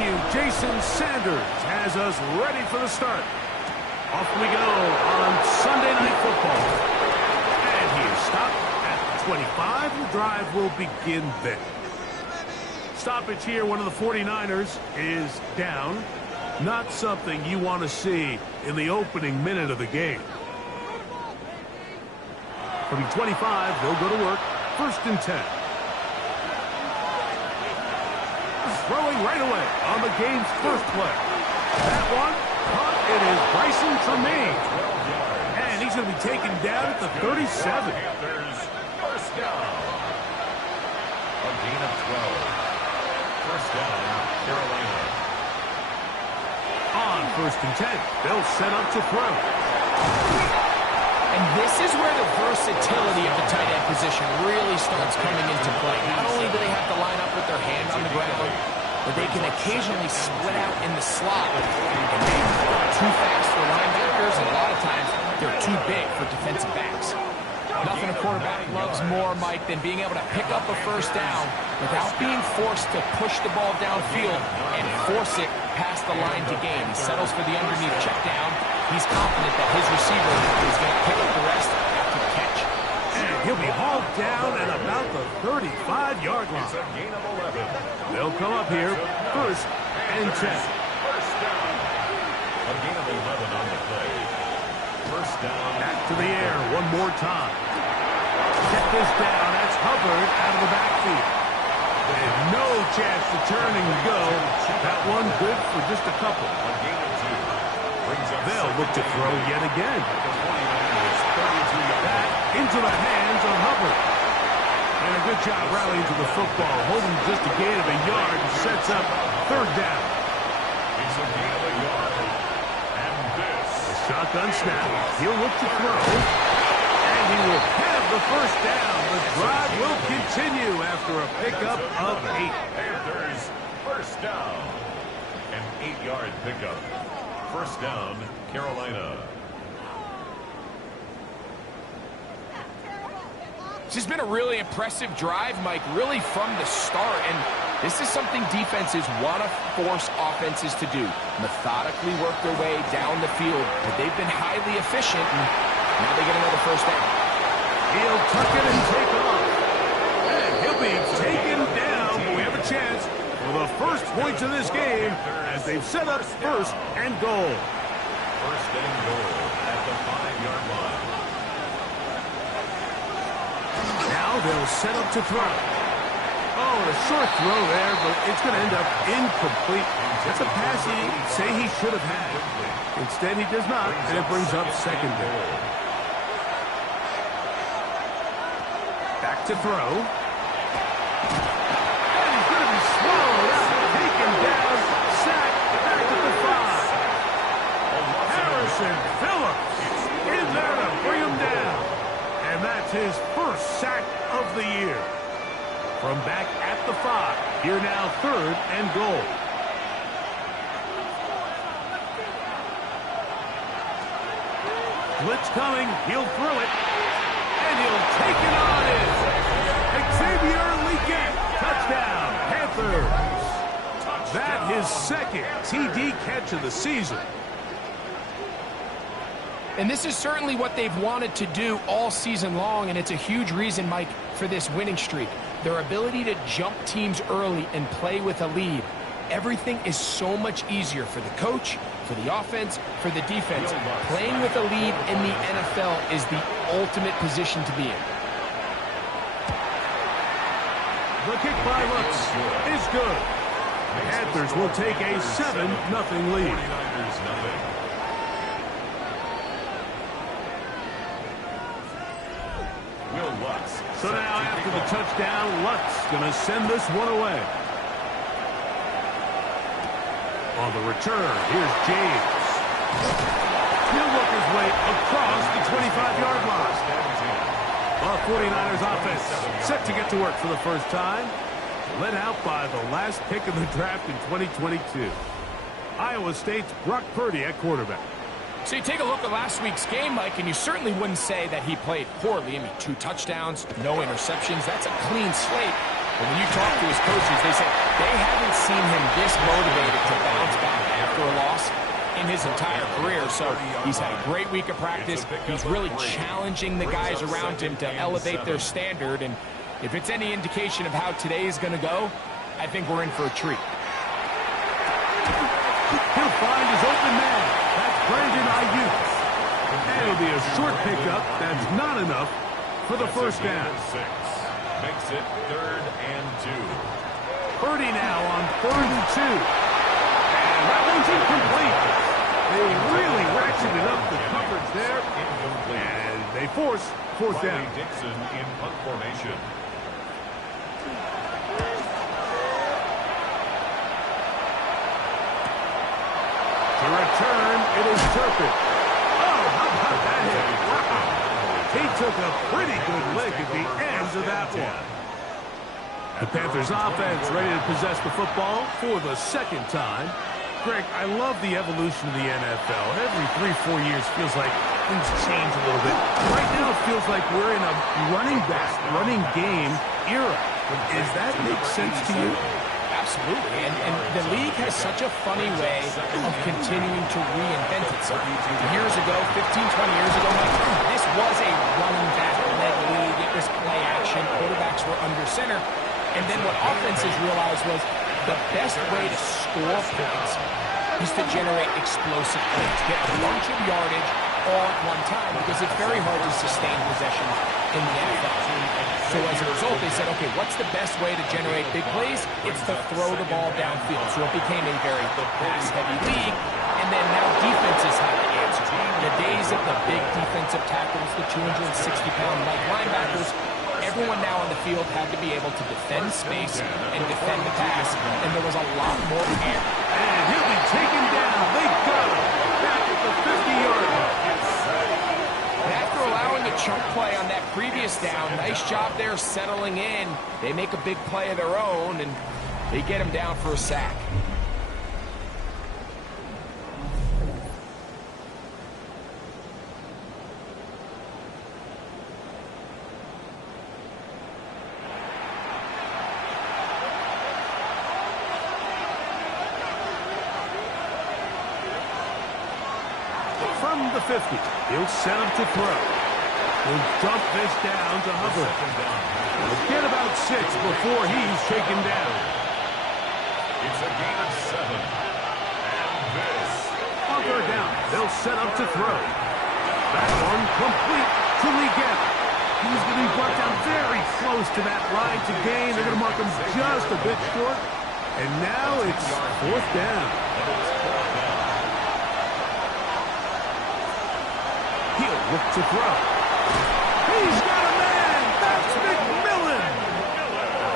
you. Jason Sanders has us ready for the start. Off we go on Sunday Night Football. And he is stopped at the 25. The drive will begin then. Stoppage here. One of the 49ers is down. Not something you want to see in the opening minute of the game. From the 25, they'll go to work. 1st and 10. Throwing right away on the game's first play. That one, caught. It is Bryson Tremaine. And he's going to be taken down at the 37. First down. A gain of 12. First down, Carolina. On 1st and 10, they'll set up to throw. And this is where the versatility of the tight end position really starts coming into play. Not only do they have to line up with their hands on the ground, but they can occasionally split out in the slot. And they're too fast for linebackers, and a lot of times they're too big for defensive backs. Nothing a quarterback loves more, Mike, than being able to pick up a first down without being forced to push the ball downfield and force it past the line to gain. He settles for the underneath check down. He's confident that his receiver is going to pick up the rest after the catch. And he'll be hauled down at about the 35-yard line. It's a gain of 11. They'll come up here 1st and 10. First down. A gain of 11 on the play. First down. Back to the air one more time. Get this down. That's Hubbard out of the backfield. And no chance to turn and go. That one good for just a couple. A gain of 2. Brings up They'll look to throw yet again. the 49ers 32-yard Back into the hands of Hubbard. And a good job rallying to the football. Holding just a gain of a yard and sets up 3rd down. It's a gain of a yard. And this. Shotgun snap. He'll look to throw. And he will have the first down. The drive will continue after a pickup of 8. Panthers first down. An 8-yard pickup. First down, Carolina. This has been a really impressive drive, Mike, really from the start. And this is something defenses want to force offenses to do. Methodically work their way down the field. But they've been highly efficient, and now they get another first down. He'll tuck it and take off. And he'll be taken down. But we have a chance for the first points of this game as they've set up 1st and goal. First and goal at the 5-yard line. Now they'll set up to throw. Oh, a short throw there, but it's going to end up incomplete. That's a pass he'd say he should have had. Instead, he does not, and it brings up 2nd down. Back to throw. And he's going to be swallowed up, taken down, sacked, back at the 5. Harrison Phillips in there to bring him down. And that's his 1st sack of the year. From back at the 5, here now 3rd and goal. Blitz coming, he'll throw it, and he'll take it on in. Xavier Legette, touchdown, Panthers. That his 2nd TD catch of the season. And this is certainly what they've wanted to do all season long, and it's a huge reason, Mike, for this winning streak. Their ability to jump teams early and play with a lead. Everything is so much easier for the coach, for the offense, for the defense. Playing with a lead in the NFL is the ultimate position to be in. The kick by Lutz is good. Panthers will take a 7-0 lead. 49ers nothing. Will Lutz. So now after the touchdown, Lutz going to send this one away. On the return, here's James. He'll work his way across the 25-yard line. Well, 49ers offense set to get to work for the first time. Led out by the last pick of the draft in 2022. Iowa State's Brock Purdy at quarterback. So you take a look at last week's game, Mike, and you certainly wouldn't say that he played poorly. I mean, 2 touchdowns, no interceptions. That's a clean slate. But when you talk to his coaches, they say they haven't seen him this motivated to bounce back after a loss in his entire career. So he's had a great week of practice. He's really challenging the guys around him to elevate their standard. And if it's any indication of how today is going to go, I think we're in for a treat. He'll find his open man. That's Brandon Ayuk. And it'll be a short pickup. That's not enough for the first down. Makes it 3rd and 2. Purdy now on 3rd and 2. And that one's incomplete. They really ratcheted up the coverage there. Incomplete. And they force 4th down. Dixon in punt formation. To return, it is Turpin. Oh, how about that hit? Wow. He took a pretty good lick at the end of that one. The Panthers offense ready to possess the football for the 2nd time. Greg, I love the evolution of the NFL. Every 3-4 years feels like things change a little bit. Right now it feels like we're in a running back, running game era. Does that make sense to you? Absolutely, and the league has such a funny way of continuing to reinvent itself. Years ago, 15, 20 years ago, this was a running back-led league. It was play action. Quarterbacks were under center. And then what offenses realized was the best way to score points is to generate explosive plays. Get a bunch of yardage all at one time because it's very hard to sustain possessions in the NFL. So as a result, they said, okay, what's the best way to generate big plays? It's to throw the ball downfield. So it became a very pass-heavy league. And then now defenses have to answer. The days of the big defensive tackles, the 260-pound linebackers, everyone now on the field had to be able to defend space and defend the pass. And there was a lot more air. And he'll be taken down. They got him back at the 50-yard line. And after allowing a chunk play on that previous down, nice job there settling in. They make a big play of their own, and they get him down for a sack. From the 50, he'll set him to throw. He'll dump this down to Hubbard. He'll get about 6 before he's taken down. It's a gain of 7. And this. On 3rd down, they'll set up to throw. That one complete to Leggett. He's going to be brought down very close to that line to gain. They're going to mark him just a bit short. And now it's 4th down. He'll look to throw. He's got a man. That's McMillan.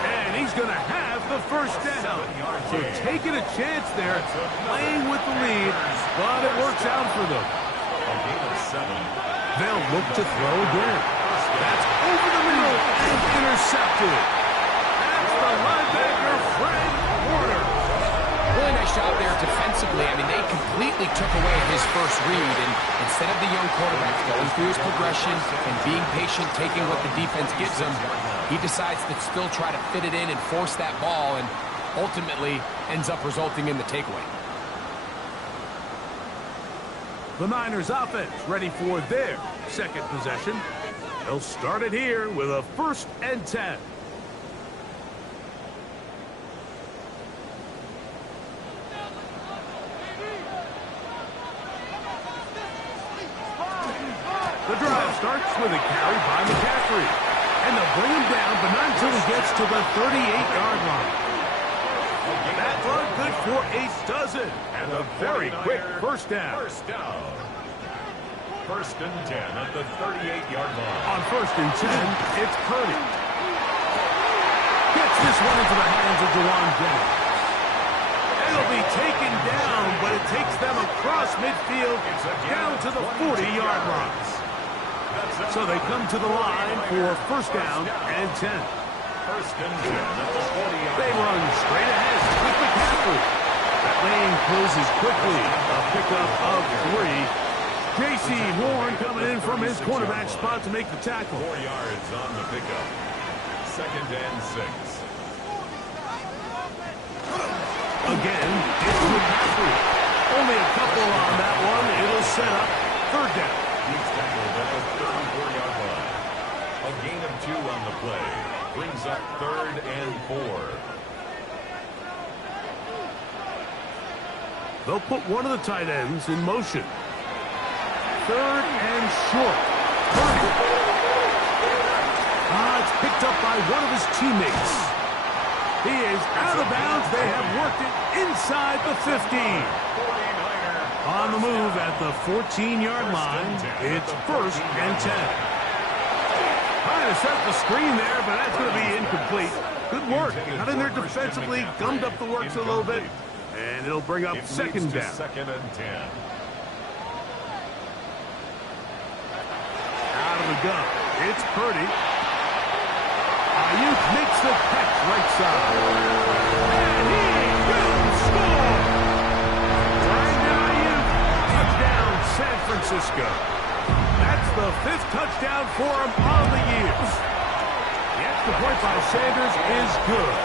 And he's going to have the first down. So taking a chance there, playing with the lead, but it works out for them. A gain of 7. They'll look to throw again. That's over the middle and intercepted. That's the linebacker, Frank Warner. Really nice job there defensively. I mean, they completely took away his first read, and instead of the young quarterback going through his progression and being patient, taking what the defense gives him, he decides to still try to fit it in and force that ball, and ultimately ends up resulting in the takeaway. The Niners offense ready for their 2nd possession. They'll start it here with a 1st and 10. The drive starts with a carry by McCaffrey. And they'll bring him down, but not until he gets to the 38-yard line. That run good for a dozen. And a very quick first down. First down. 1st and 10 at the 38-yard line. On 1st and 10, it's Purdy. Gets this one into the hands of Jawan Jennings. It'll be taken down, but it takes them across midfield down to the 40-yard line. So they come to the line for 1st down and 10. 1st and 10 at the 40-yard line. They run straight ahead with McCaffrey. That lane closes quickly. A pickup of 3. J.C. Horn coming in from his cornerback spot to make the tackle. 4 yards on the pickup. 2nd and 6. Again, it's McCaffrey. Only a couple on that one. It'll set up third down. He's tackled at the 34-yard line. A gain of 2 on the play. Brings up 3rd and 4. They'll put one of the tight ends in motion. 3rd and short. Purdy. It's picked up by one of his teammates. He is out of bounds. They have worked it inside the 15. On the move at the 14-yard line, it's 1st and 10. Trying to set the screen there, but that's going to be incomplete. Good work. Got in there defensively, gummed up the works a little bit, and it'll bring up 2nd down. 2nd and 10. Out of the gun, it's Purdy. Ayuk makes the catch right side. And he will score! Brandon Ayuk, touchdown San Francisco. That's the 5th touchdown for him on the year. The extra point by Sanders is good.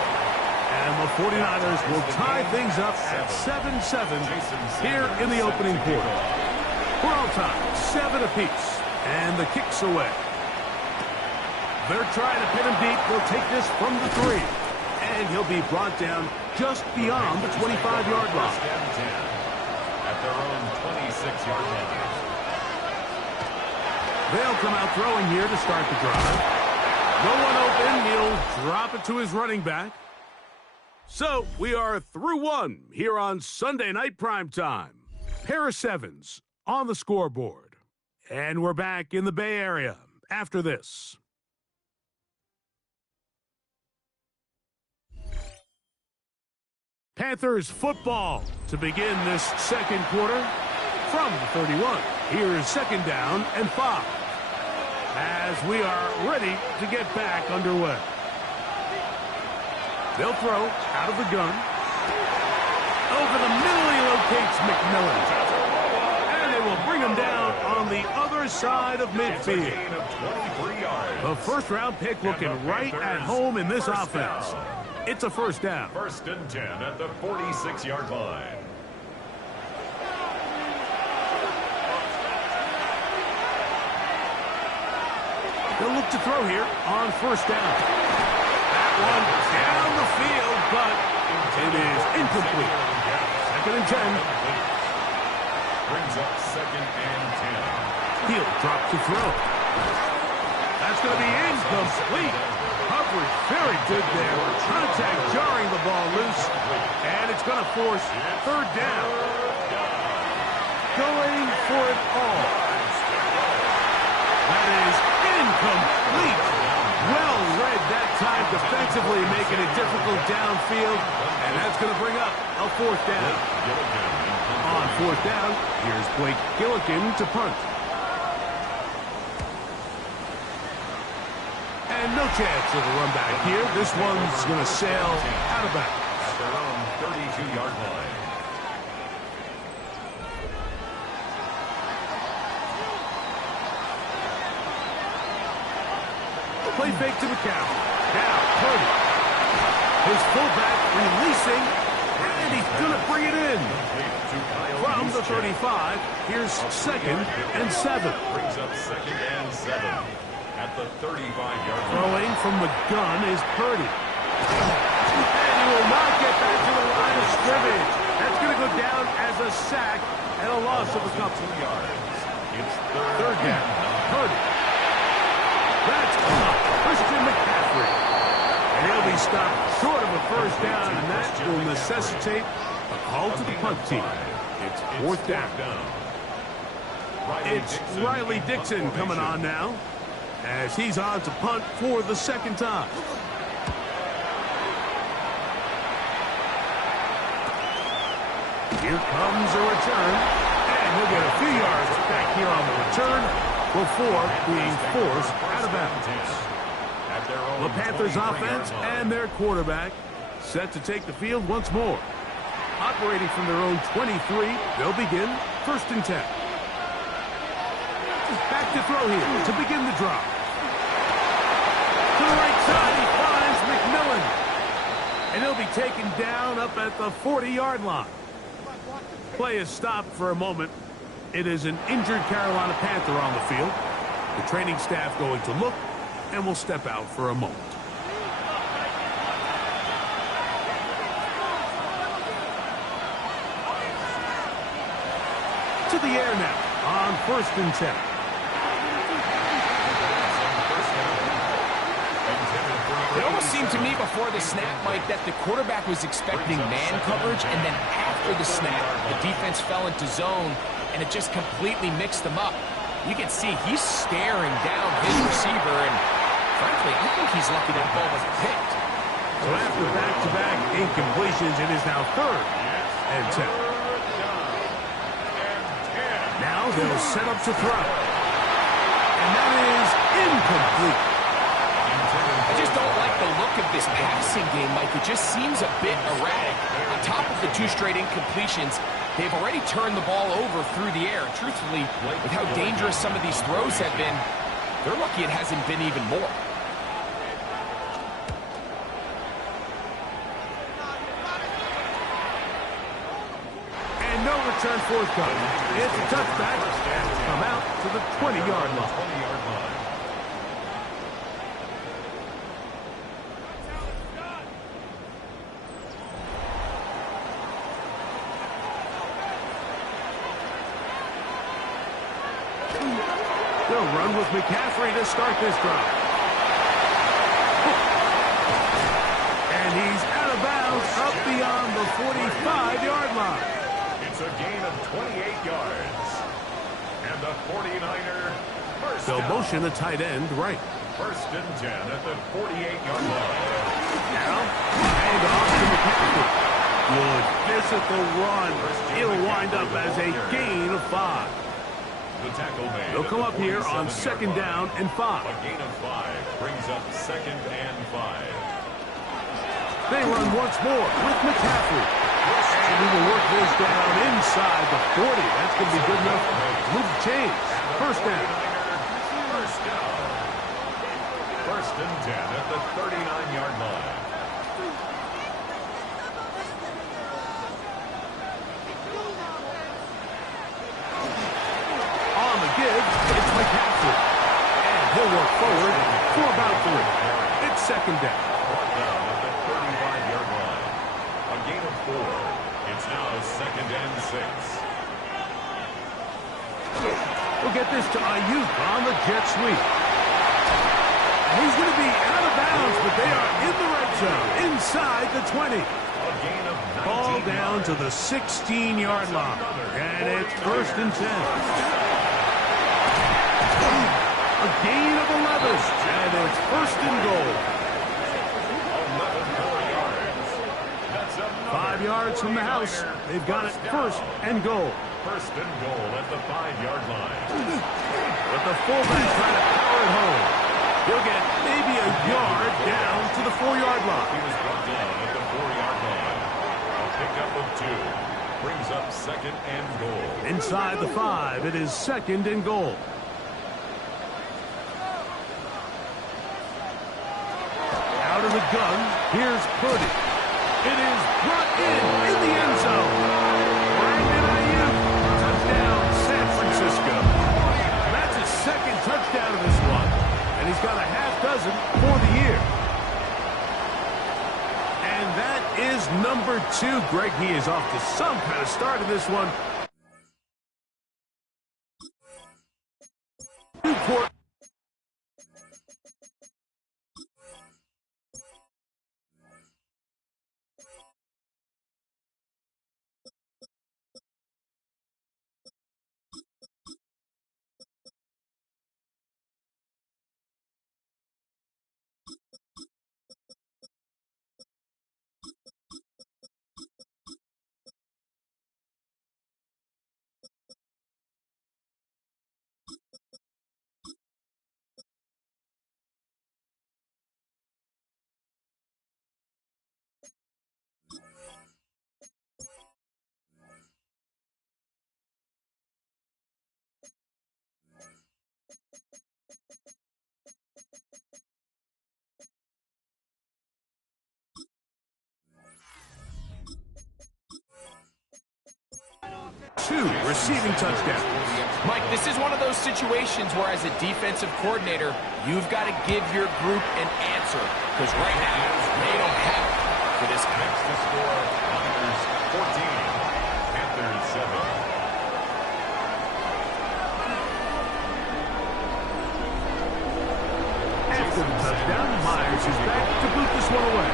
And the 49ers will tie things up at 7-7 here in the opening quarter. We're all tied, 7 apiece. And the kick's away. They're trying to pin him deep. They'll take this from the 3. And he'll be brought down just beyond the 25-yard line. At their own 26-yard line. They'll come out throwing here to start the drive. No one open. He'll drop it to his running back. So we are through 1 here on Sunday Night Primetime. Pair of 7s on the scoreboard. And we're back in the Bay Area after this. Panthers football to begin this second quarter from the 31. Here's 2nd down and 5 as we are ready to get back underway. They'll throw out of the gun. Over the middle he locates McMillan. And they will bring him down on the other side of midfield. A 1st-round pick looking right at home in this offense. It's a 1st down. 1st and 10 at the 46-yard line. They'll look to throw here on 1st down. That one down the field, but it is incomplete. 2nd and 10. Brings up 2nd and 10. He'll drop to throw. That's going to be incomplete. Coverage very good there. Contact jarring the ball loose. And it's going to force 3rd down. Going for it all. That is incomplete. Well read that time defensively, making it difficult downfield. And that's going to bring up a 4th down. On 4th down, here's Blake Gillikin to punt. And no chance of a run back here. This one's going to sail out of bounds. At their own 32-yard line. Play fake to McCown. Now, Purdy. His fullback releasing, and he's going to bring it in. From the 35, here's 2nd and 7. Brings up 2nd and 7. At the 35-yard line. Throwing from the gun is Purdy. And he will not get back to the line of scrimmage. That's going to go down as a sack and a loss of a couple of yards. It's 3rd down. Purdy. That's caught. Christian McCaffrey. And he'll be stopped short of a 1st down, and that will necessitate a call to the punt team. It's 4th down. It's Riley Dixon coming on now, as he's on to punt for the 2nd time. Here comes a return, and he'll get a few yards back here on the return before being forced out of bounds. The Panthers offense and their quarterback set to take the field once more. Operating from their own 23, they'll begin 1st and 10. Back to throw here to begin the drive. To the right side, he finds McMillan. And he'll be taken down up at the 40-yard line. Play is stopped for a moment. It is an injured Carolina Panther on the field. The training staff going to look and will step out for a moment. To the air now on 1st and 10. It almost seemed to me before the snap, Mike, that the quarterback was expecting man coverage, and then after the snap, the defense fell into zone, and it just completely mixed them up. You can see he's staring down his receiver, and frankly, I think he's lucky that ball was picked. So after back-to-back incompletions, it is now 3rd and 10. Now they'll set up to throw. And that is incomplete. I just don't like the look of this passing game, Mike. It just seems a bit erratic. On top of the 2 straight incompletions, they've already turned the ball over through the air. Truthfully, with how dangerous some of these throws have been, they're lucky it hasn't been even more. And no return forthcoming. It's a touchback. Come out to the 20-yard line. They'll run with McCaffrey to start this drive. And he's out of bounds up beyond the 45-yard line. It's a gain of 28 yards. And the 49er first They'll down. motion the tight end right. 1st and 10 at the 48-yard line. Now, hand off to McCaffrey. Good physical run. It'll wind up as a gain of 5. The tackle made. They'll come up here on 2nd down and 5. A gain of 5 brings up 2nd and 5. They run once more with McCaffrey. And he will work this down inside the 40. That's going to be good enough to move the chains. 1st down. First down. 1st and 10 at the 39-yard line. On the give, it's McCaffrey. And he'll work forward for about 3. It's 2nd down. Down at the 35-yard line. A gain of 4. It's now 2nd and 6. We'll get this to Ayuk on the jet sweep. And he's going to be out of bounds, but they are in the red zone, inside the 20. A gain of 19 Ball down yards. to the 16-yard line. And it's 1st and 10. A gain of 11. And it's 1st and goal. 11 more yards. That's another 5 yards from the house. They've got it 1st and goal. 1st and goal at the 5-yard line. But the fullback trying to power it home. He'll get maybe a yard down to the 4-yard He line. was brought down at the 4-yard line. A pickup of 2 brings up 2nd and goal. Inside the 5, it is 2nd and goal. Out of the gun, here's Purdy. It is brought in the end zone. Brandon Ayuk, touchdown, San Francisco. That's his 2nd touchdown of this one, and he's got a half dozen for the year. And that is number 2. Greg, he is off to some kind of start in this one. passing touchdowns. Mike, this is one of those situations where as a defensive coordinator, you've got to give your group an answer. Because right now, they don't have it for this guy. Next to score, Niners 14, Panthers 7. After the touchdown, Myers is back to boot this one away.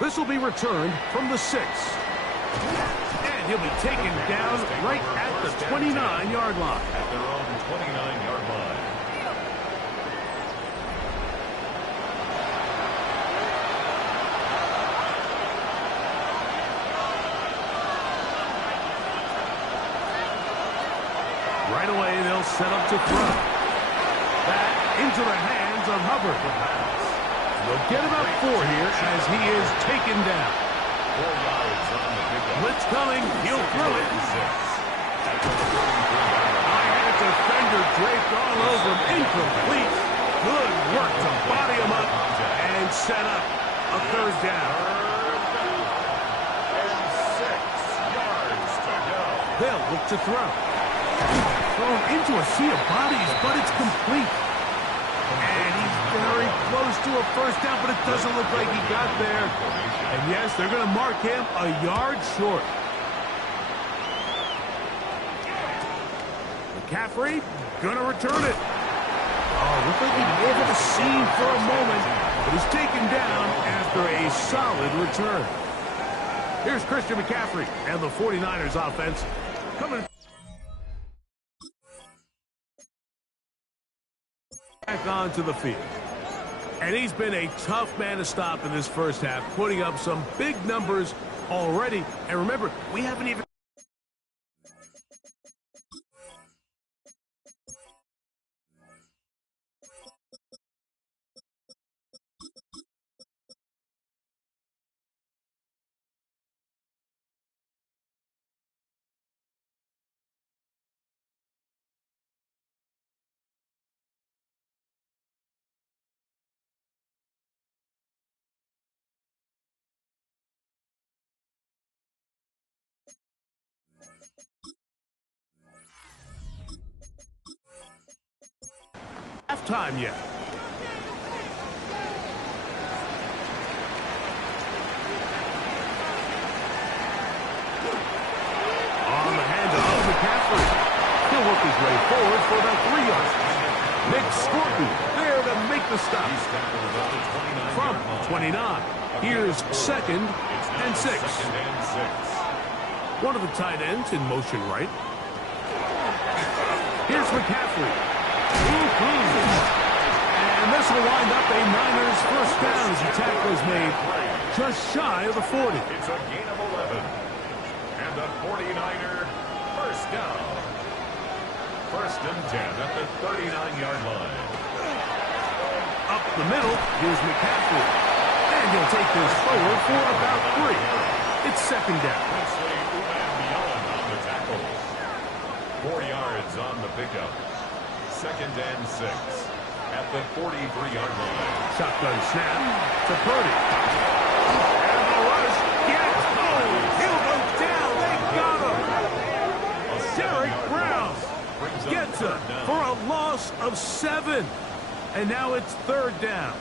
This will be returned from the 6. And he'll be taken down right at the 29-yard line. At their own 29-yard line. Right away, they'll set up to throw. Back into the hands of Hubbard. They'll get about 4 here as he is taken down. 4 yards on the pickup. Blitz coming. He'll throw it. 6. I had a defender draped all over him. Incomplete. Good work to body him up and set up a third down. And 6 yards to go. They'll look to throw. Thrown into a sea of bodies, but it's complete. And he's very close to a first down, but it doesn't look like he got there. And yes, they're going to mark him a yard short. McCaffrey going to return it. Oh, looked like he may have had a seam for a moment, but he's taken down after a solid return. Here's Christian McCaffrey and the 49ers offense coming back onto the field. And he's been a tough man to stop in this first half, putting up some big numbers already. And remember, we haven't even... halftime yet. On the handoff of McCaffrey. He'll work his way forward for about 3 yards. Nick Scorton there to make the stop. From 29. Here's 2nd and 6. One of the tight ends in motion right. Here's McCaffrey. And this will wind up a Niners first down as the tackle is made just shy of the 40. It's a gain of 11. And the 49er first down. 1st and 10 at the 39-yard line. Up the middle, here's McCaffrey. And he'll take this forward for about 3. It's 2nd down. Wesley Uman on the tackle. 4 yards on the pickup. 2nd and 6 at the 43-yard line. Shotgun snap to Purdy. And the rush gets home. He'll go down. They got him. Derek Brown gets him for a loss of 7. And now it's 3rd down.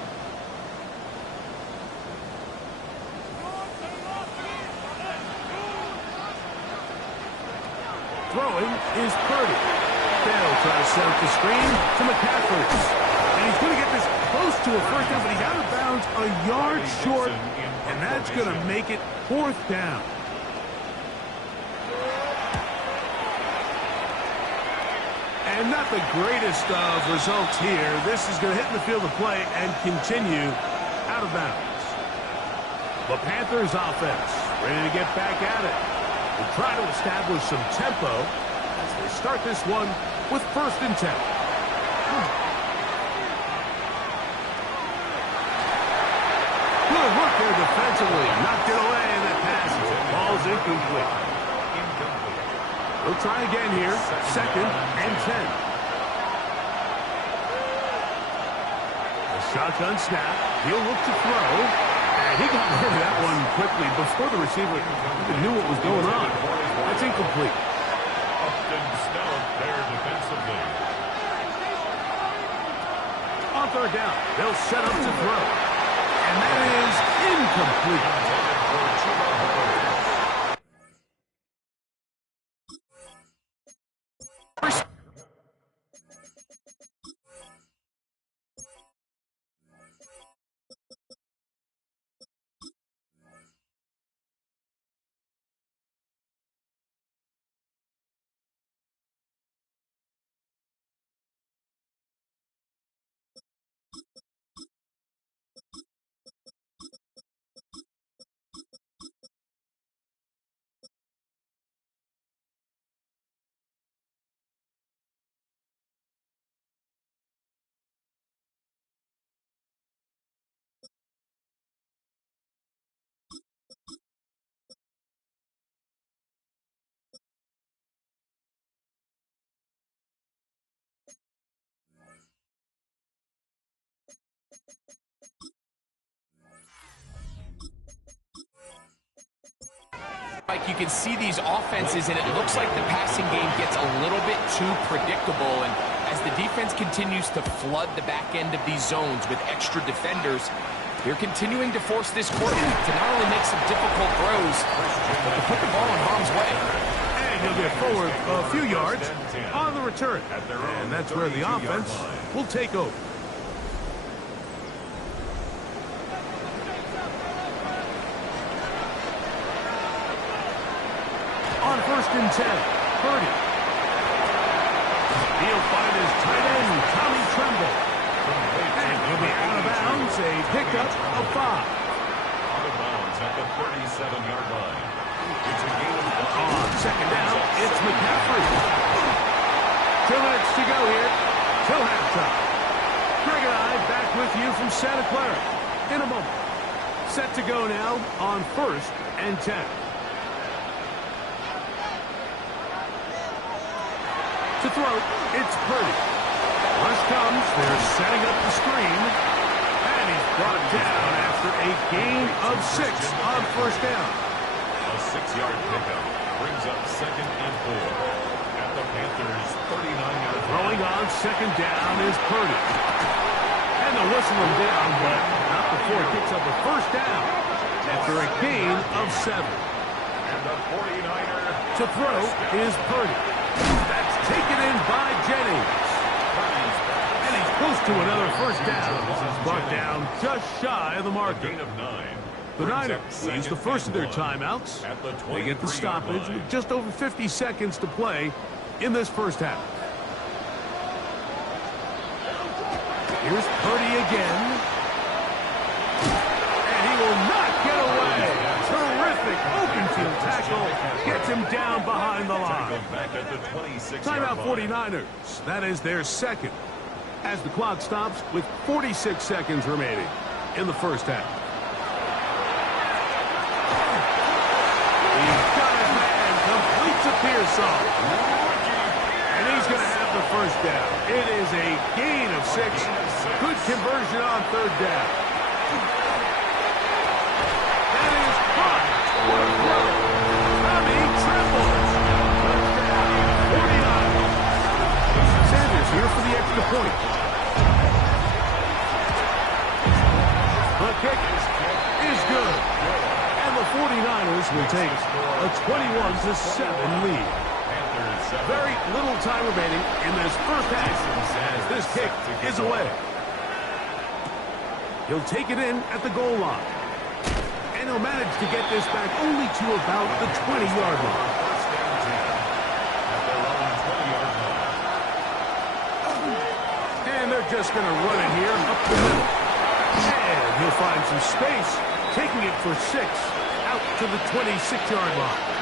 Throwing is Purdy. They'll try to set up the screen to McCaffrey. And he's going to get this close to a first down, but he's out of bounds a yard short, and that's going to make it 4th down. And not the greatest of results here. This is going to hit in the field of play and continue out of bounds. The Panthers offense ready to get back at it. We'll try to establish some tempo as they start this one with 1st and 10. Good work there defensively. Knocked it away, and that pass falls incomplete. We'll try again here. 2nd and 10. A shotgun snap. He'll look to throw. And he got rid of that one quickly before the receiver even knew what was going on. That's incomplete. Upton stout there defensively. On third down, they'll set up to throw. And that is incomplete. Like, you can see these offenses, and it looks like the passing game gets a little bit too predictable. And as the defense continues to flood the back end of these zones with extra defenders, they're continuing to force this quarterback to not only make some difficult throws, but to put the ball in harm's way. And he'll get forward a few yards on the return. And that's where the offense will take over. On 1st and 10, Purdy. He'll find his tight end, Tommy Tremble. And he'll be out of bounds, a pickup of 5. Out of bounds at the 37-yard line. It's a gain of 5. On 2nd down, it's McCaffrey. 2 minutes to go here till halftime. Greg and I back with you from Santa Clara in a moment. Set to go now on 1st and 10. To throw, it's Purdy. Rush comes, they're setting up the screen. And he's brought down after a gain of 6 on 1st down. A 6-yard pickup brings up 2nd and 4. At the Panthers' 39-yard line. Throwing on 2nd down is Purdy. And they'll whistle him down, but not before he picks up a 1st down after a gain of 7. And the 49er to throw is Purdy. That's taken in by Jennings. And he's close to another 1st down. This is brought down just shy of the marker. Gain of 9. The Niners use the first of their timeouts. They get the stoppage with just over 50 seconds to play in this first half. Here's Purdy again. And he will not get away. Terrific open field tackle. Gets him down behind the line. Timeout 49ers. That is their 2nd. As the clock stops with 46 seconds remaining in the first half. He's got his man. Completes a Pearsall. And he's going to have the 1st down. It is a gain of 6. Good conversion on 3rd down. That is caught. Tommy Tremble. Touchdown. 49. Sanders here for the extra point. The kick is good. And the 49ers will take a 21-7 lead. Very little time remaining in this first half as this kick is away. He'll take it in at the goal line. And he'll manage to get this back only to about the 20-yard line. And they're just going to run it here up the middle. And he'll find some space, taking it for 6 out to the 26-yard line.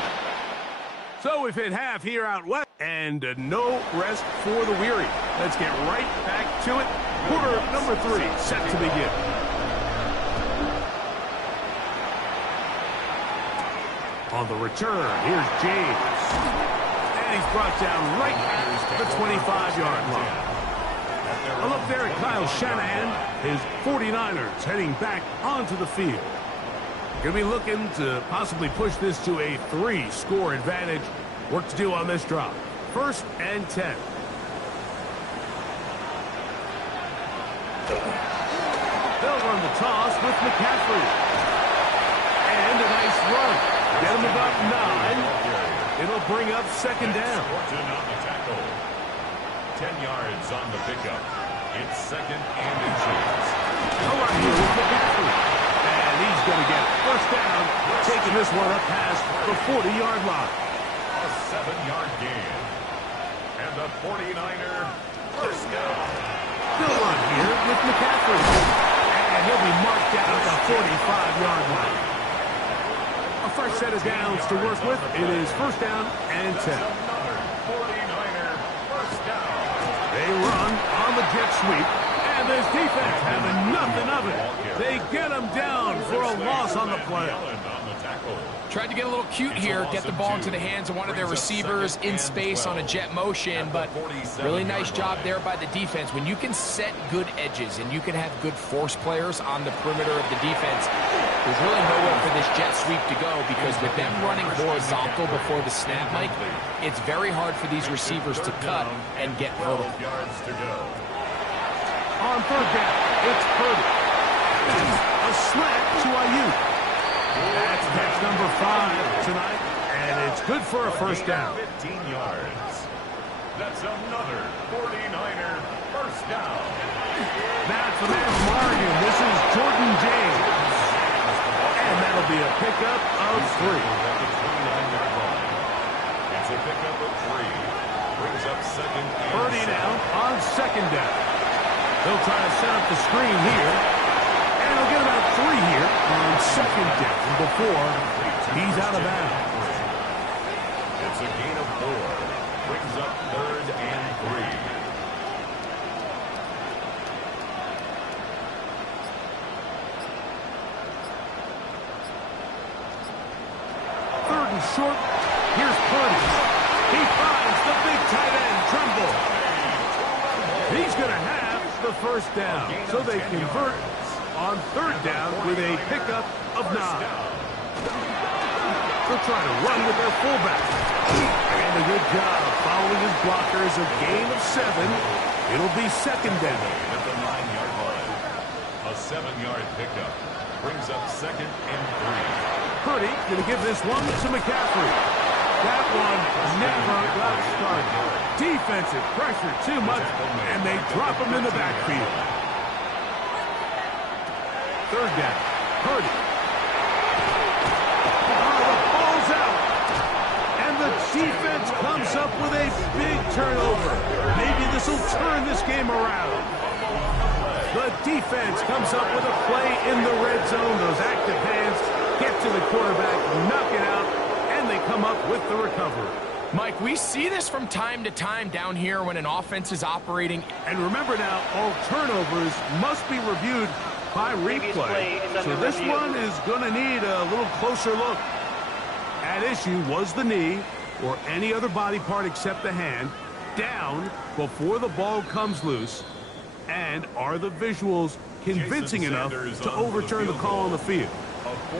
So we've hit half here out west, and no rest for the weary. Let's get right back to it. Quarter number 3 set to begin. On the return, here's James. And he's brought down right at the 25-yard line. A look there at Kyle Shanahan. His 49ers heading back onto the field. Going to be looking to possibly push this to a 3-score advantage. Work to do on this drop. 1st and 10. They'll run the toss with McCaffrey. And a nice run. Get him about 9. It'll bring up 2nd down. 10 yards on the pickup. It's 2nd and inches. All right, here with McCaffrey. And he's going to get 1st down, taking this one up past the 40-yard line. A 7-yard gain. And the 49er 1st down. Still on here with McCaffrey. And he'll be marked down at the 45-yard line. A fresh set of downs to work with. It is 1st down and 10. Another 49er 1st down. They run on the jet sweep. And this defense having nothing of it. They get him down for a loss on the play. Tried to get a little cute here, get the ball into the hands of one of their receivers in space on a jet motion, but really nice job there by the defense. When you can set good edges and you can have good force players on the perimeter of the defense, there's really nowhere for this jet sweep to go, because with them running horizontal before the snap, Mike, it's very hard for these receivers to cut and get vertical. On 3rd down, it's Purdy. A slant to Ayuk. That's catch number 5 tonight, and it's good for a 1st down. 15 yards. That's another 49er 1st down. Now it's the man from Oregon. This is Jordan James. And that'll be a pickup of 3. It's a pickup of 3. Brings up 2nd and Purdy now on 2nd down. They'll try to set up the screen here. And he'll get about 3 here on 2nd down before he's out of bounds. It's a gain of 4. Brings up 3rd and 3. Third and short. Here's Purdy. He finds the big tight end, Tremble. He's going to have the 1st down. So they convert on 3rd down with a pickup of 9. They'll try to run with their fullback. And a good job following his blockers. A gain of 7. It'll be 2nd down. At the 9-yard line. A 7-yard pickup. Brings up 2nd and 3. Purdy going to give this one to McCaffrey. That one never got started. Defensive pressure too much, and they drop him in the backfield. 3rd down. Purdy. Oh, the ball's out. And the defense comes up with a big turnover. Maybe this will turn this game around. The defense comes up with a play in the red zone. Those active hands get to the quarterback, knock it out, and they come up with the recovery. Mike, we see this from time to time down here when an offense is operating. And remember now, all turnovers must be reviewed by replay. So this one is going to need a little closer look. At issue was the knee, or any other body part except the hand, down before the ball comes loose. And are the visuals convincing enough to overturn the call on the field?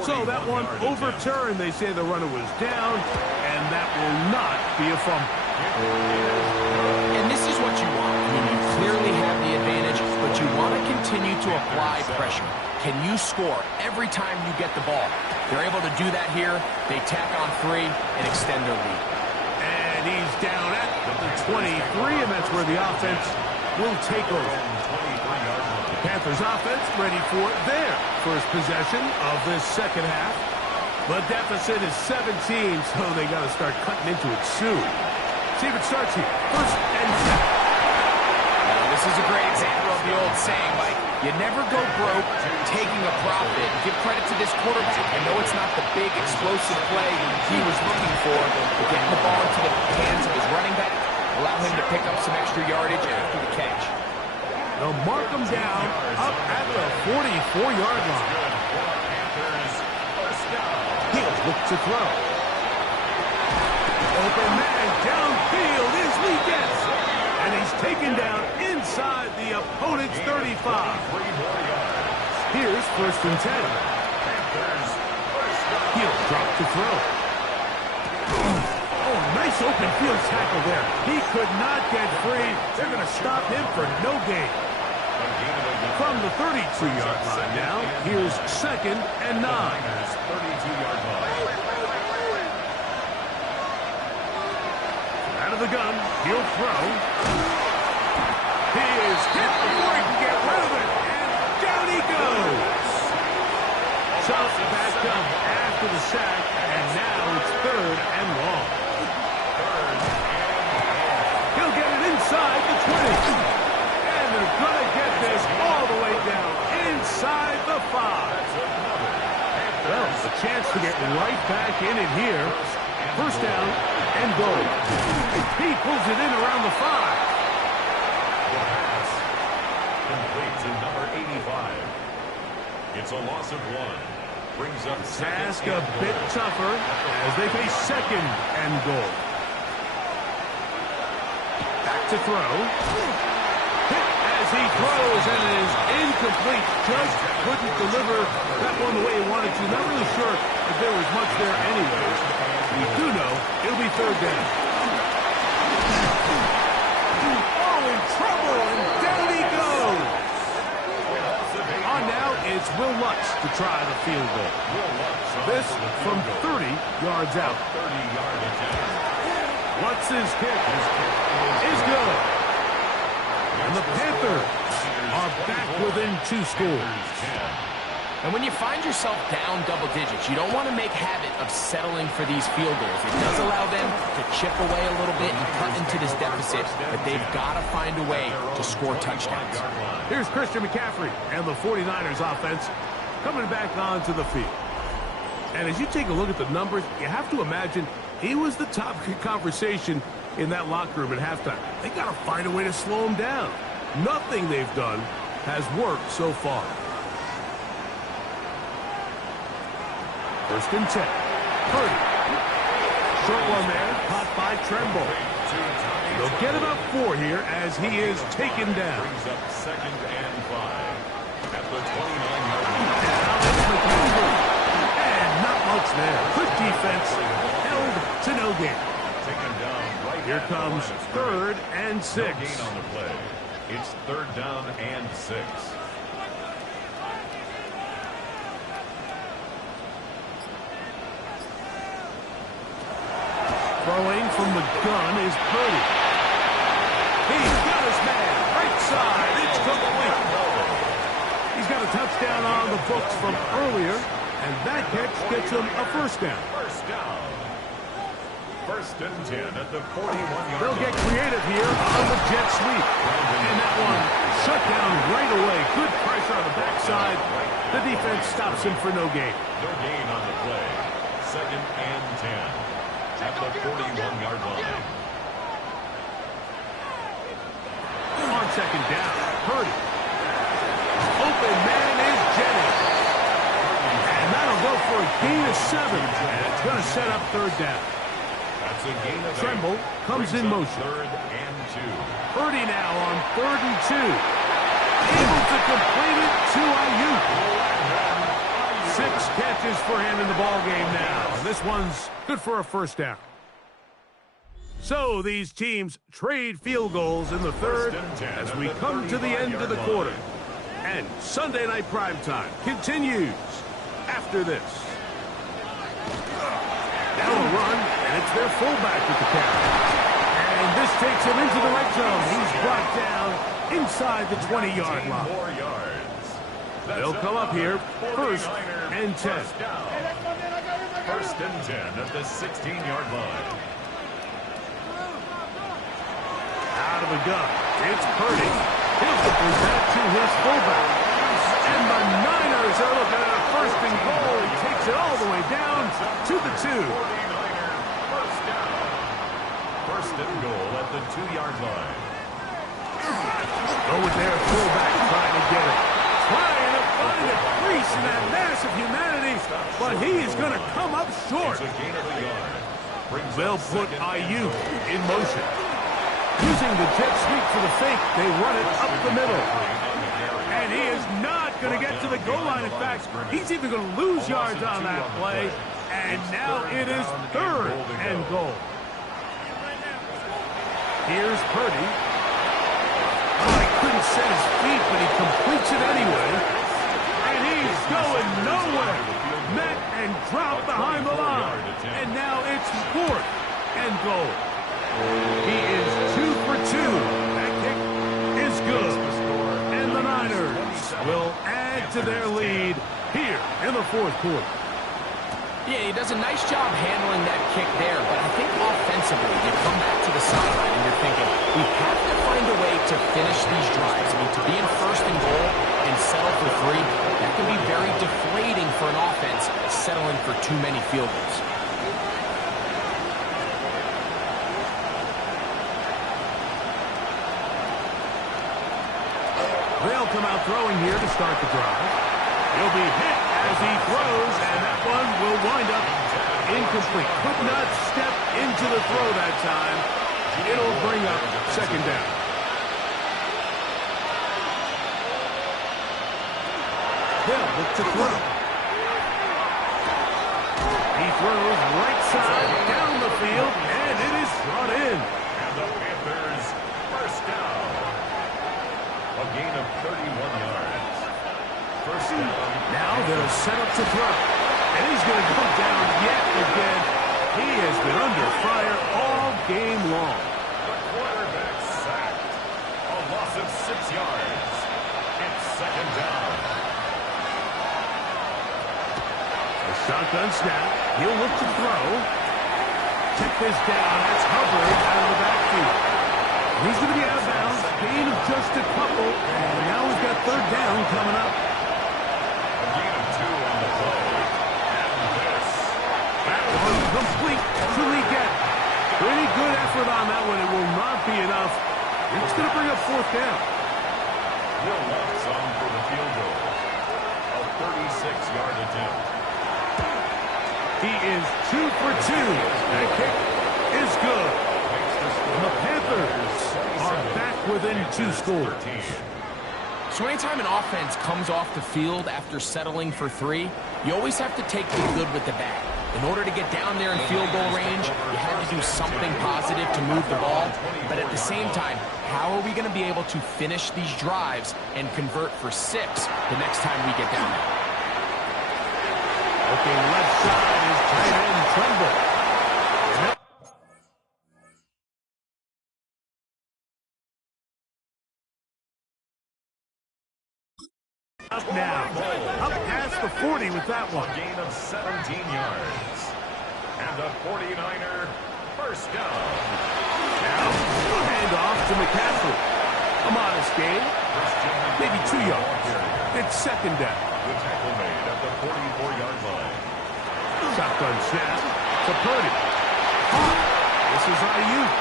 So that one overturned. They say the runner was down, and that will not be a fumble. And this is what you want. I mean, you clearly have the advantage, but you want to continue to apply pressure. Can you score every time you get the ball? They're able to do that here. They tack on 3 and extend their lead. And he's down at the 23, and that's where the offense will take over. Panthers offense ready for their first possession of this 2nd half. The deficit is 17, so they got to start cutting into it soon. See if it starts here. 1st and 10. This is a great example of the old saying, Mike. You never go broke taking a profit. Give credit to this quarterback. I know it's not the big explosive play he was looking for, but getting the ball into the hands of his running back allow him to pick up some extra yardage after the catch. They'll mark him down up at the 44-yard line. He'll look to throw. Open man downfield is Lee gets. And he's taken down inside the opponent's 35. Here's 1st and 10. Drop to throw. Oh, nice open field tackle there. He could not get free. They're going to stop him for no gain. From the 32-yard line now, here's 2nd and 9. 32-yard line. Out of the gun, he'll throw. He is hit before he can get rid of it, and down he goes. Tough back up after the sack, and now it's 3rd and long. He'll get it inside the 20. And they're going to get this all the way down inside the 5. Well, a chance to get right back in it here. 1st down and goal. He pulls it in around the 5. Complete to number 85. It's a loss of 1. Brings up Task a bit tougher as they face 2nd and goal. Back to throw. Hit as he throws, and it is incomplete. Just couldn't deliver that one the way he wanted to. Not really sure if there was much there anyways. We do know it'll be 3rd down. Oh, in trouble, and down he goes. On now, it's Will Lutz to try the field goal. This from 30 yards out. 30-yard attempt. Lutz's kick is good. And the Panthers are back within 2 scores. And when you find yourself down double digits, you don't want to make habit of settling for these field goals. It does allow them to chip away a little bit and cut into this deficit, but they've got to find a way to score touchdowns. Here's Christian McCaffrey and the 49ers offense coming back onto the field. And as you take a look at the numbers, you have to imagine he was the topic of conversation in that locker room at halftime. They got to find a way to slow him down. Nothing they've done has worked so far. 1st and 10. Purdy. Short one there, caught by Tremble. They'll get about 4 here as he is taken down. Brings up 2nd and 5 at the 29-yard line. Now it's McCaffrey. And not much there. Good defense. Held to no gain. Taken down right. Here comes 3rd and 6. No gain on the play. It's 3rd down and 6. Throwing from the gun is Purdy. He's got his man. Right side. It's complete. He's got a touchdown on the books from earlier, and that catch gets him a 1st down. 1st down. 1st and 10 at the 41-yard line. They'll get creative here on the jet sweep. And that one shut down right away. Good pressure on the backside. The defense stops him for no gain. No gain on the play. 2nd and 10 at the 41-yard line. On 2nd down, Purdy. Open man is Jennings. And that'll go for a gain of 7. And it's going to set up 3rd down. That's a gain of 8. Tremble comes in motion. 3rd and 2. Purdy now on 3rd and 2. Able to complete it to Ayuk. 6 catches for him in the ballgame now. And this one's good for a 1st down. So these teams trade field goals in the 3rd as we come to the end of the quarter. And Sunday Night Primetime continues after this. Now a run, and it's their fullback with the carry. And this takes him into the red zone. He's brought down inside the 20-yard line. More yards. They'll come up here 1st and 10. 1st and 10 at the 16-yard line. Out of the gun, it's Purdy. He'll complete that to his fullback. And the Niners are looking at a 1st and goal. He takes it all the way down to the 2. 49ers 1st down. 1st and goal at the 2-yard line. Go with their fullback trying to get it. Trying to find a crease in that mass of humanity, but he is going to come up short. It's a gain of a yard. They'll put Ayuk in motion. Using the jet sweep for the fake, they run it up the middle. And he is not going to get to the goal line. In fact, he's even going to lose yards on that play. And now it is third and goal. Here's Purdy. Oh, he couldn't set his feet, but he completes it anyway. And he's going nowhere. Met and dropped behind the line. And now it's fourth and goal. He is 2 for 2. That kick is good. And the Niners will add to their lead here in the fourth quarter. Yeah, he does a nice job handling that kick there, but I think offensively, you come back to the sideline and you're thinking, we have to find a way to finish these drives. I mean, to be in first and goal and settle for 3, that can be very deflating for an offense settling for too many field goals. They'll come out throwing here to start the drive. He'll be hit as he throws, and that one will wind up incomplete. Could not step into the throw that time. It'll bring up second down. They'll look to throw. He throws right side down the field, and it is brought in. And the Panthers first down. A gain of 31 yards. First down. Now they'll set up to throw. And he's going to come down yet again. He has been under fire all game long. The quarterback sacked. A loss of 6 yards. It's second down. A shotgun snap. He'll look to throw. Check this down. That's Hubbard out of the backfield. He's going to be out of bounds. Gain of just a couple. And now we've got third down coming up. A gain of 2 on the play. And this. That one complete to Leggett. Pretty good effort on that one. It will not be enough. It's going to bring up fourth down. Will Lutz on for the field goal. A 36-yard attempt. He is 2 for 2. That kick is good. And the Panthers are back within 2 scores. So anytime an offense comes off the field after settling for 3, you always have to take the good with the bad. In order to get down there in field goal range, you have to do something positive to move the ball. But at the same time, how are we going to be able to finish these drives and convert for 6 the next time we get down there? Looking left side is tight end Tremble. Up now. Up past the 40 with that one. A gain of 17 yards. And the 49er first down. Now, handoff to McCaffrey. A modest gain. Maybe 2 yards. It's second down. The tackle made at the 44-yard line. Shotgun snap to Purdy. This is Ayuk.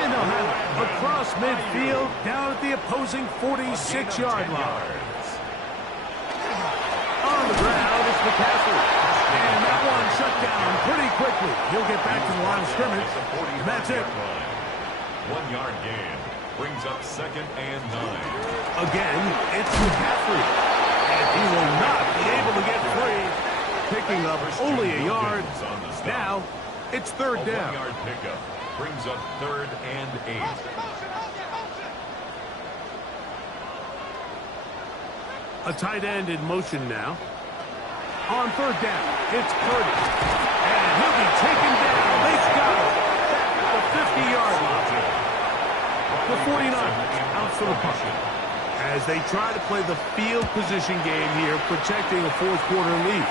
And they'll have it across midfield down at the opposing 46-yard line. On the ground, it's McCaffrey. And that one shut down pretty quickly. He'll get back to the line of scrimmage. And that's it. 1 yard gain brings up second and 9. Again, it's McCaffrey. And he will not be able to get free. Picking up only a yard. Now, it's third down. A 1 yard pickup brings up third and 8. A tight end in motion now. On third down, it's Purdy. And he'll be taken down. They've got him at the 50-yard line. The 49ers out for the punt. As they try to play the field position game here, protecting a fourth quarter lead.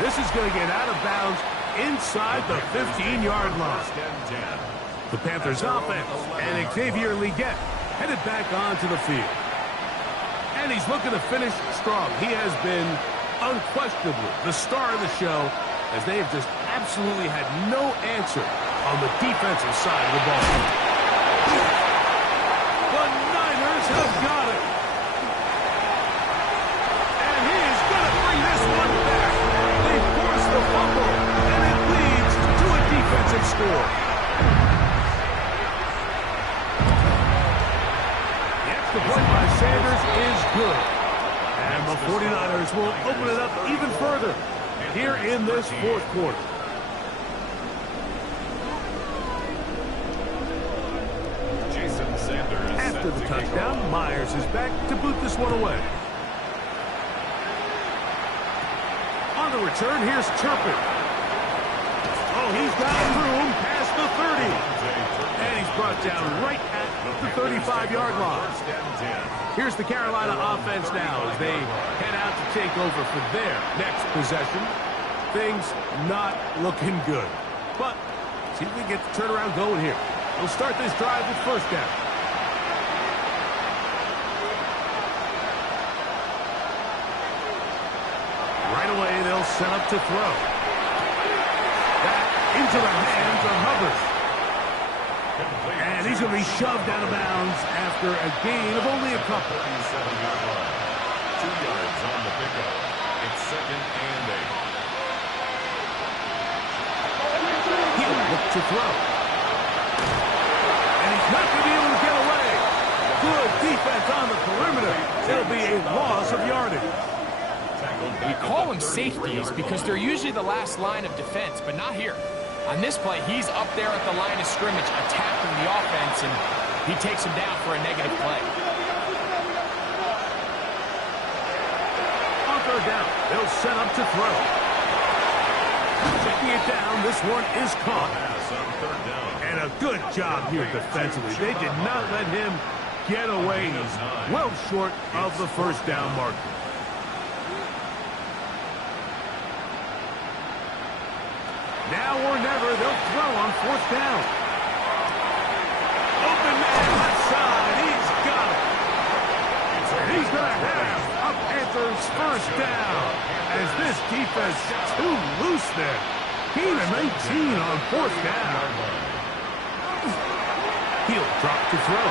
This is going to get out of bounds inside the 15-yard line. The Panthers offense and Xavier Leggett headed back onto the field. And he's looking to finish strong. He has been unquestionably the star of the show, as they have just absolutely had no answer on the defensive side of the ball. The Niners have got it. And he is going to bring this one back. They force the fumble, and it leads to a defensive score. The extra point by Sanders is good. And the 49ers will open it up even further. here in this fourth quarter. After the touchdown, Myers is back to boot this one away. On the return, here's Turpin. Oh, he's got room past the 30. And he's brought down right at the 35-yard line. Here's the Carolina offense now as they head out to take over for their next possession. Things not looking good. But see if we get the turnaround going here. We'll start this drive with first down. Right away, they'll set up to throw. That into the hands of Hubbard. And he's going to be shoved out of bounds after a gain of only a couple. 2 yards on the pickup. It's 2nd and 8. He'll look to throw. And he's not going to be able to get away. Good defense on the perimeter. It'll be a loss of yardage. We call them safeties because they're usually the last line of defense, but not here. On this play, he's up there at the line of scrimmage attacking the offense, and he takes him down for a negative play. On third down, they'll set up to throw. Taking it down, this one is caught. And a good job here defensively. They did not let him get away. He's well short of the first down marker. Now or never, they'll throw on fourth down. Open man left side. He's got it. And he's going to have a Panthers first down as this defense too loose there. Gain of 19 on fourth down. He'll drop to throw.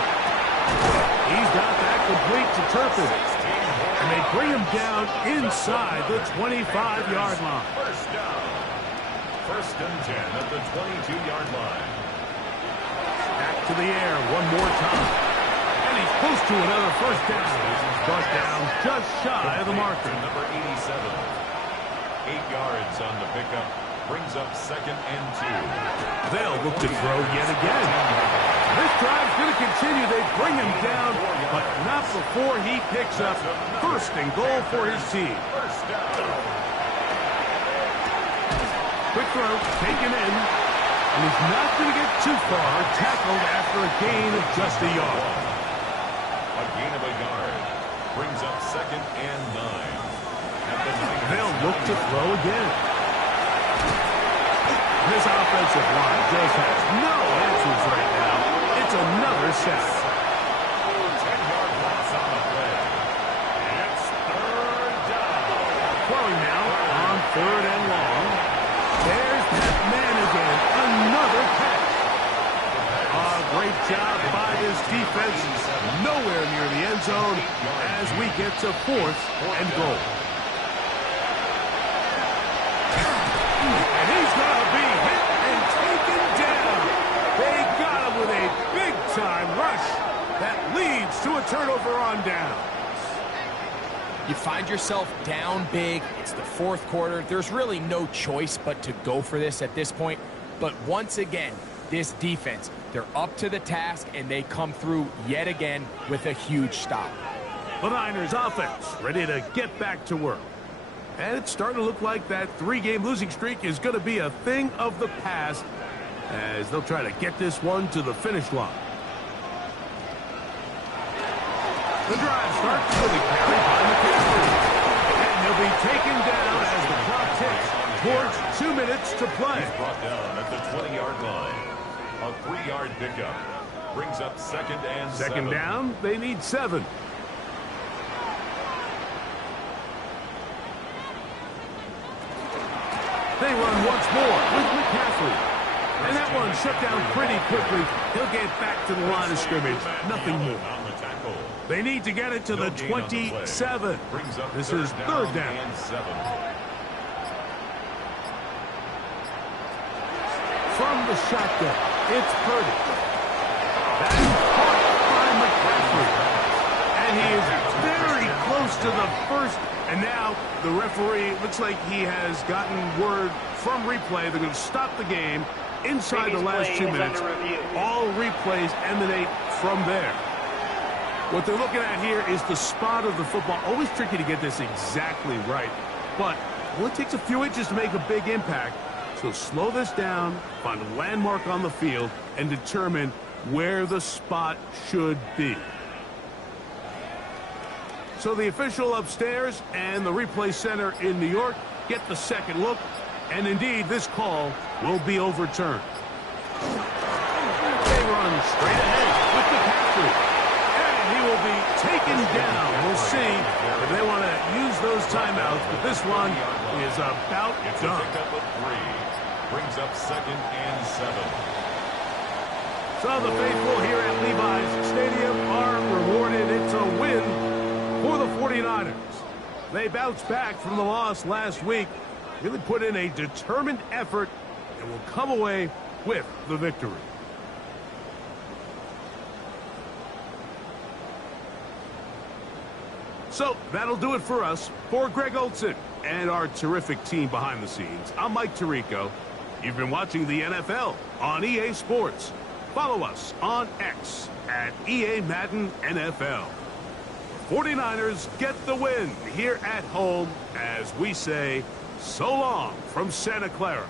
He's got that complete to Turpin. And they bring him down inside the 25-yard line. First down. 1st and 10 at the 22-yard line. Back to the air one more time. And he's close to another first down. Brought down just shy of the marker. Number 87. 8 yards on the pickup. Brings up 2nd and 2. They'll look to throw yet again. This drive's going to continue. They bring him down, but not before he picks up 1st and goal for his team. First down. Quick throw, taken in, and he's not going to get too far. Tackled after a gain of just a yard. A gain of a yard. Brings up 2nd and 9. At the They'll look to throw again. This offensive line just has no answers right now. It's another sack. 10-yard loss on the play. It's 3rd down. Throwing now on 3rd and long. There's that man again. Another catch. Great job by this defense. Nowhere near the end zone as we get to 4th and goal. And he's going to be hit and taken down. They got him with a big-time rush that leads to a turnover on down. You find yourself down big. It's the 4th quarter. There's really no choice but to go for this at this point. But once again, this defense, they're up to the task, and they come through yet again with a huge stop. The Niners offense ready to get back to work. And it's starting to look like that 3-game losing streak is going to be a thing of the past as they'll try to get this one to the finish line. The drive starts with a carry by McCaffrey. And he'll be taken down as the clock ticks towards 2 minutes to play. He's brought down at the 20-yard line. A 3-yard pickup. Brings up 2nd and 7. Second down, they need 7. They run once more with McCaffrey. And that one shut down pretty quickly. He'll get back to the line of scrimmage. Nothing more. They need to get it to the 27. This is 3rd down. From the shotgun, it's Purdy. That's caught by McCaffrey. And he is very close to to the first, and now the referee looks like he has gotten word from replay. They're going to stop the game inside the last 2 minutes. All replays emanate from there. What they're looking at here is the spot of the football. Always tricky to get this exactly right, but it only takes a few inches to make a big impact. So slow this down, find a landmark on the field, and determine where the spot should be. So the official upstairs and the replay center in New York get the second look, and indeed this call will be overturned. They run straight ahead with the pass, and he will be taken down. We'll see if they want to use those timeouts, but this one is about done. Pick up of 3. Brings up 2nd and 7. So the faithful here at Levi's Stadium are rewarded. It's a win for the 49ers. They bounced back from the loss last week, really put in a determined effort, and will come away with the victory. So that'll do it for us. For Greg Olson and our terrific team behind the scenes, I'm Mike Tirico. You've been watching the NFL on EA Sports. Follow us on X at EA Madden NFL. 49ers get the win here at home as we say so long from Santa Clara.